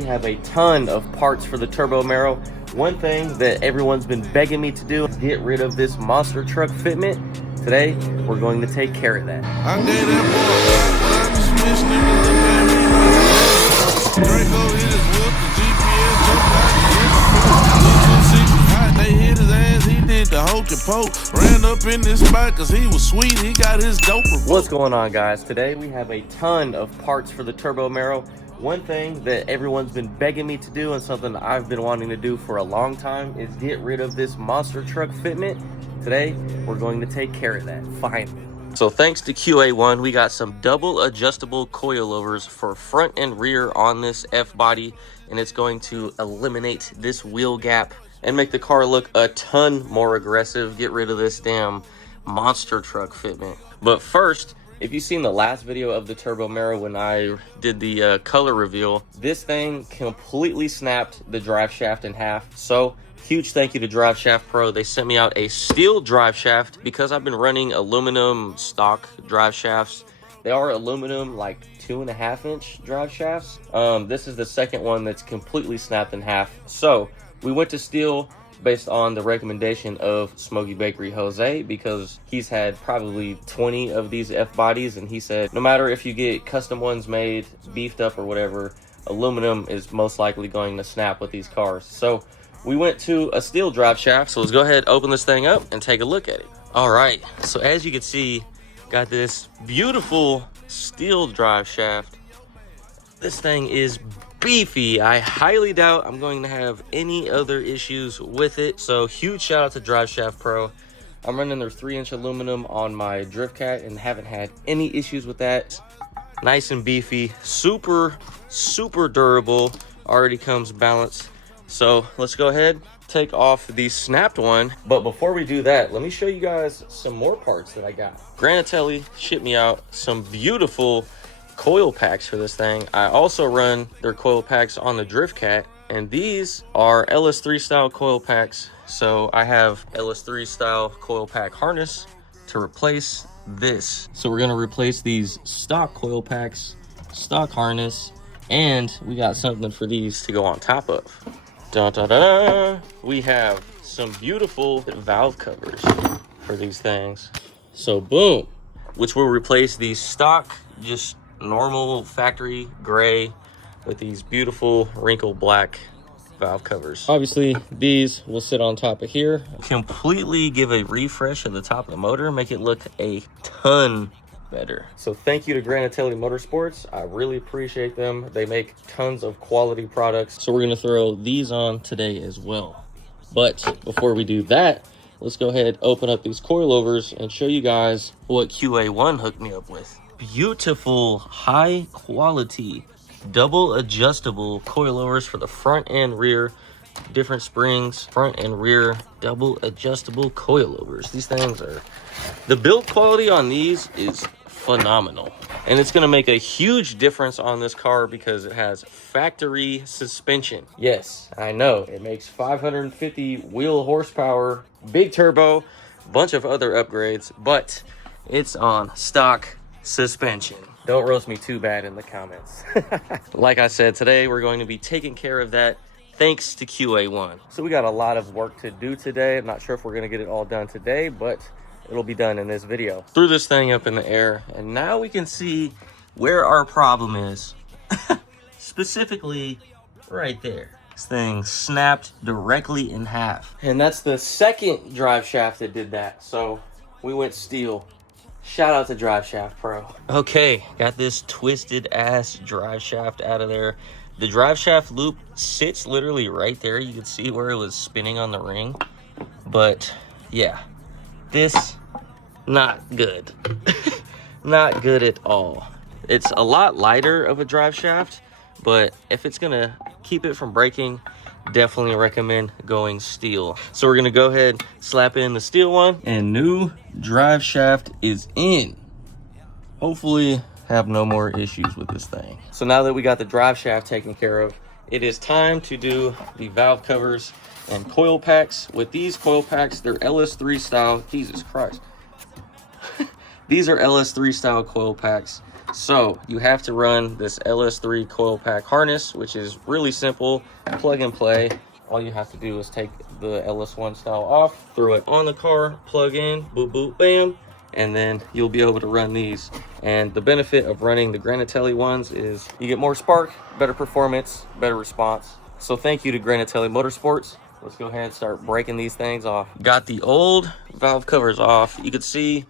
we have a ton of parts for the Turbo Camaro. One thing that everyone's been begging me to do is get rid of this monster truck fitment. Today, we're going to take care of that. I gave that boy switch, nigga, look at me like Draco hit his whoop, the GPS jumped out the hot, they hit his ass, he did the hokey poke. Ran up in this spot cause he was sweet, he got his dope revoked. What's going on, guys? Today we have a ton of parts for the Turbo Camaro. One thing that everyone's been begging me to do and something I've been wanting to do for a long time is get rid of this monster truck fitment. Today, we're going to take care of that, finally. So thanks to QA1, we got some double adjustable coilovers for front and rear on this F-body, and it's going to eliminate this wheel gap and make the car look a ton more aggressive, get rid of this damn monster truck fitment. But first, if you've seen the last video of the Turbo Camaro when I did the color reveal, this thing completely snapped the drive shaft in half. So huge thank you to Drive Shaft Pro. They sent me out a steel drive shaft because I've been running aluminum stock drive shafts. They are aluminum, like 2.5-inch drive shafts. This is the second one that's completely snapped in half. So we went to steel based on the recommendation of Smoky Bakery Jose, because he's had probably 20 of these F-bodies, and he said no matter if you get custom ones made, beefed up or whatever, aluminum is most likely going to snap with these cars. So we went to a steel drive shaft. So let's go ahead, open this thing up and take a look at it. All right, so as you can see, got this beautiful steel drive shaft. This thing is beefy. I highly doubt I'm going to have any other issues with it. So huge shout out to Drive Shaft Pro. I'm running their 3-inch aluminum on my Drift Cat and haven't had any issues with that. Nice and beefy, super durable, already comes balanced. So let's go ahead, take off the snapped one. But before we do that, let me show you guys some more parts that I got. Granatelli shipped me out some beautiful coil packs for this thing. I also run their coil packs on the Drift Cat, and these are LS3 style coil packs. So I have LS3 style coil pack harness to replace this. So we're gonna replace these stock coil packs, stock harness, and we got something for these to go on top of. Da, da, da, da. We have some beautiful valve covers for these things. So boom, which will replace these stock, just normal factory gray with these beautiful wrinkled black valve covers. Obviously these will sit on top of here, completely give a refresh of the top of the motor, make it look a ton better. So thank you to Granatelli Motorsports. I really appreciate them. They make tons of quality products. So we're going to throw these on today as well. But before we do that, let's go ahead, open up these coilovers and show you guys what QA1 hooked me up with. Beautiful, high quality, double adjustable coilovers for the front and rear. Different springs, front and rear, double adjustable coilovers. These things are, the build quality on these is phenomenal, and it's going to make a huge difference on this car because it has factory suspension. Yes, I know it makes 550 wheel horsepower, big turbo, bunch of other upgrades, but it's on stock suspension. Don't roast me too bad in the comments. Like I said, today we're going to be taking care of that thanks to QA1. So we got a lot of work to do today. I'm not sure if we're going to get it all done today, but it'll be done in this video. Threw this thing up in the air, and now we can see where our problem is. Specifically right there. This thing snapped directly in half, and that's the second drive shaft that did that. So we went steel. Shout out to Drive Shaft Pro. Okay, got this twisted ass drive shaft out of there. The drive shaft loop sits literally right there. You can see where it was spinning on the ring. But yeah, this, not good. Not good at all. It's a lot lighter of a drive shaft, but if it's gonna keep it from breaking, definitely recommend going steel. So we're gonna go ahead, slap in the steel one, and new drive shaft is in. Hopefully have no more issues with this thing. So now that we got the drive shaft taken care of, it is time to do the valve covers and coil packs. With these coil packs, they're LS3 style. Jesus Christ. These are LS3 style coil packs. So you have to run this LS3 coil pack harness, which is really simple, plug and play. All you have to do is take the LS1 style off, throw it on the car, plug in, boop, boop, bam, and then you'll be able to run these. And the benefit of running the Granatelli ones is you get more spark, better performance, better response. So thank you to Granatelli Motorsports. Let's go ahead and start breaking these things off. Got the old valve covers off. You can see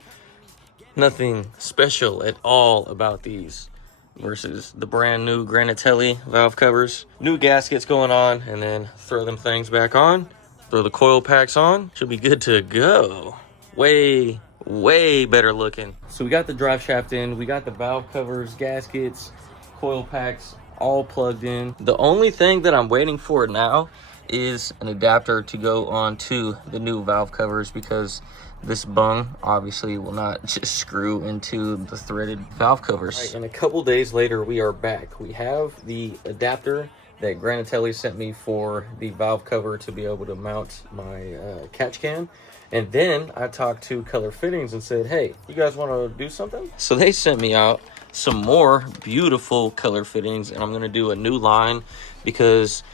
nothing special at all about these versus the brand new Granatelli valve covers. New gaskets going on, and then throw them things back on. Throw the coil packs on. Should be good to go. Way better looking. So we got the drive shaft in. We got the valve covers, gaskets, coil packs all plugged in. The only thing that I'm waiting for now is an adapter to go on to the new valve covers, because this bung obviously will not just screw into the threaded valve covers. Right, and a couple days later, we are back. We have the adapter that Granatelli sent me for the valve cover to be able to mount my catch can. And then I talked to Color Fittings and said, hey, you guys want to do something? So they sent me out some more beautiful Color Fittings, and I'm going to do a new line because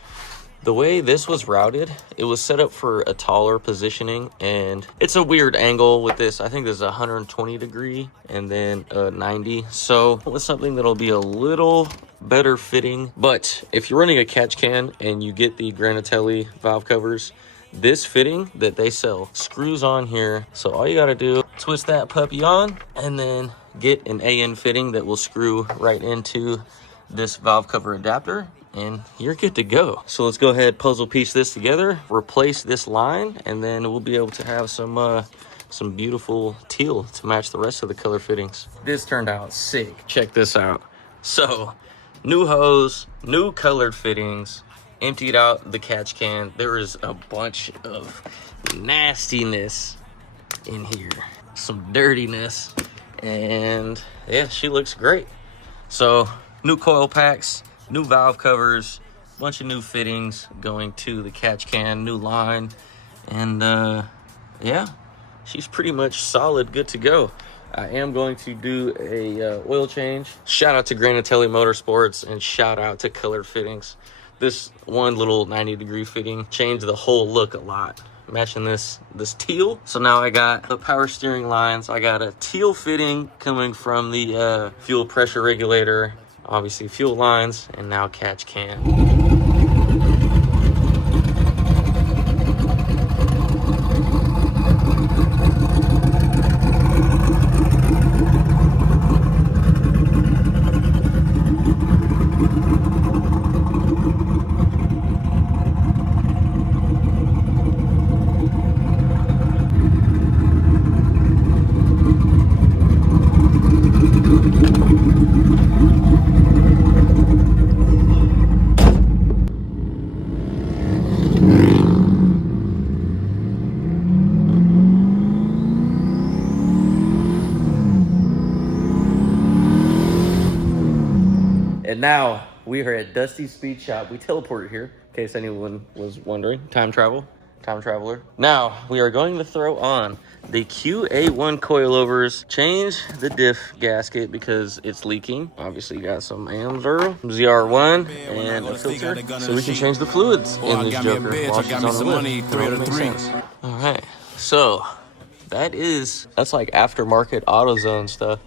the way this was routed, it was set up for a taller positioning, and it's a weird angle with this. I think there's a 120 degree and then 90. So with something that'll be a little better fitting. But if you're running a catch can and you get the Granatelli valve covers, this fitting that they sell screws on here. So all you got to do, twist that puppy on and then get an AN fitting that will screw right into this valve cover adapter, and you're good to go. So let's go ahead, puzzle piece this together, replace this line, and then we'll be able to have some beautiful teal to match the rest of the color fittings. This turned out sick. Check this out. So new hose, new colored fittings, emptied out the catch can. There is a bunch of nastiness in here, some dirtiness, and yeah, she looks great. So new coil packs, new valve covers, bunch of new fittings going to the catch can, new line, and yeah, she's pretty much solid, good to go. I am going to do a oil change. Shout out to Granatelli Motorsports and shout out to Color Fittings. This one little 90-degree fitting changed the whole look a lot, matching this teal. So now I got the power steering lines. I got a teal fitting coming from the fuel pressure regulator, obviously fuel lines, and now catch can. And now we are at Dusty's Speed Shop. We teleported here, in case anyone was wondering. Time traveler. Now we are going to throw on the QA1 coilovers, change the diff gasket because it's leaking. Obviously got some Amser, ZR1, and a filter, so we can change the fluids in this joker while she's on the lift. All right, so that's like aftermarket AutoZone stuff.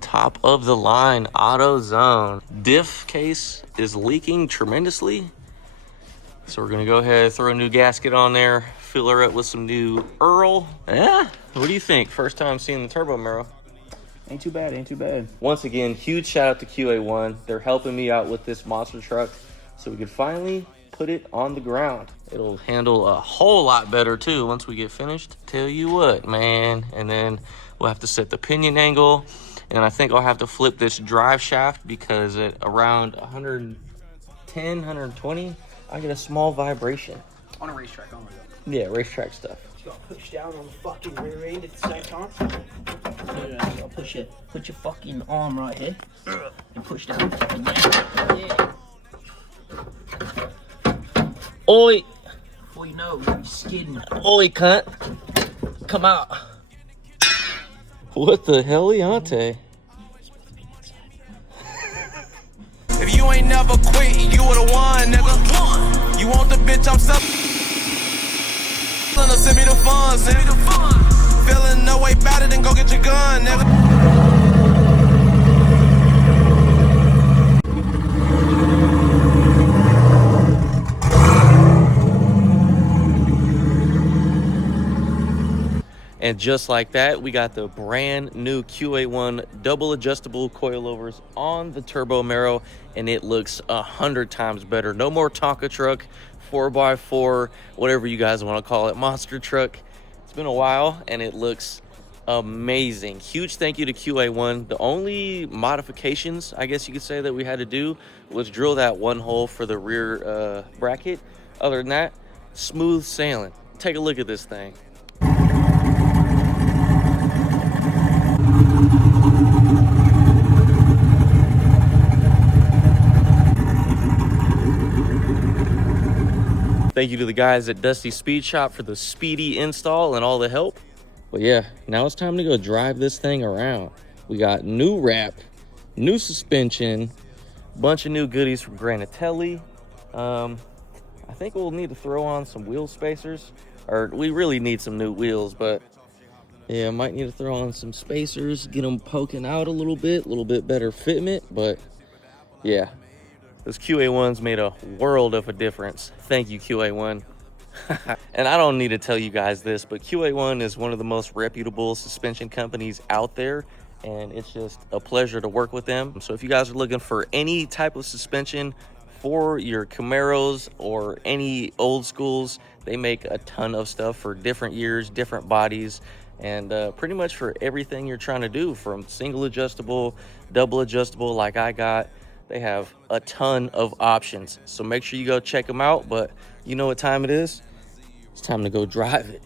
Top of the line AutoZone. Diff case is leaking tremendously, so we're gonna go ahead, throw a new gasket on there, fill her up with some new Earl. Yeah, what do you think? First time seeing the Turbo Marrow. Ain't too bad, ain't too bad. Once again, huge shout out to QA1. They're helping me out with this monster truck so we could finally put it on the ground. It'll handle a whole lot better too once we get finished. Tell you what, man. And then we'll have to set the pinion angle. And I think I'll have to flip this drive shaft because at around 110, 120, I get a small vibration. On a racetrack, oh my god. Yeah, racetrack stuff. You gotta push down on the fucking rear end at the same time. Yeah, you gotta put your fucking arm right here and push down. Yeah. Oi! Before you know, you're skidding. Oi, cunt. Come out. What the hell, Leonte? If you ain't never quit, you would've won, nigga. You want the bitch, I'm selling. Send me the funds, nigga. Feeling no way better than go get your gun, nigga. And just like that, we got the brand new QA1 double adjustable coilovers on the Turbo Marrow, and it looks 100 times better. No more Tonka truck, 4x4, whatever you guys want to call it, monster truck. It's been a while, and it looks amazing. Huge thank you to QA1. The only modifications, I guess you could say, that we had to do was drill that one hole for the rear bracket. Other than that, smooth sailing. Take a look at this thing. Thank you to the guys at Dusty Speed Shop for the speedy install and all the help. But yeah, now it's time to go drive this thing around. We got new wrap, new suspension, bunch of new goodies from Granatelli. I think we'll need to throw on some wheel spacers, or we really need some new wheels, but yeah, might need to throw on some spacers, get them poking out a little bit better fitment, but yeah. Those QA1s made a world of a difference. Thank you, QA1. And I don't need to tell you guys this, but QA1 is one of the most reputable suspension companies out there, and it's just a pleasure to work with them. So if you guys are looking for any type of suspension for your Camaros or any old schools, they make a ton of stuff for different years, different bodies, and pretty much for everything you're trying to do, from single adjustable, double adjustable like I got. They have a ton of options, so make sure you go check them out. But you know what time it is? It's time to go drive it.